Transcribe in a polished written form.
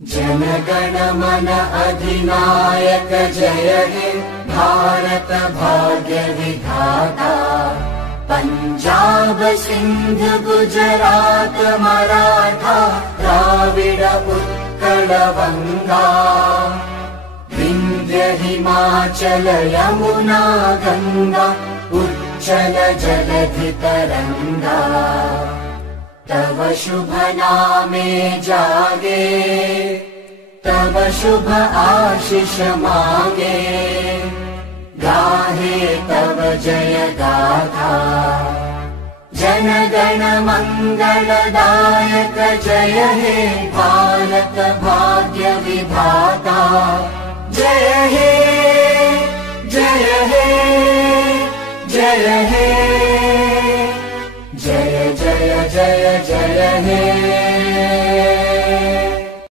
जनगण मन अधिनायक जय हे भारत भाग्य विधाता। पंजाब सिंध गुजरात मराठा द्राविड उत्कल गंगा। विंध्य हिमाचल यमुना गंगा उच्चल जलधि तरंगा। तव शुभ नामे जागे तव शुभ आशीष मांगे। गाहे तव जय गाथा जन गण मंगलदायक जय हे भारत भाग्य विधाता।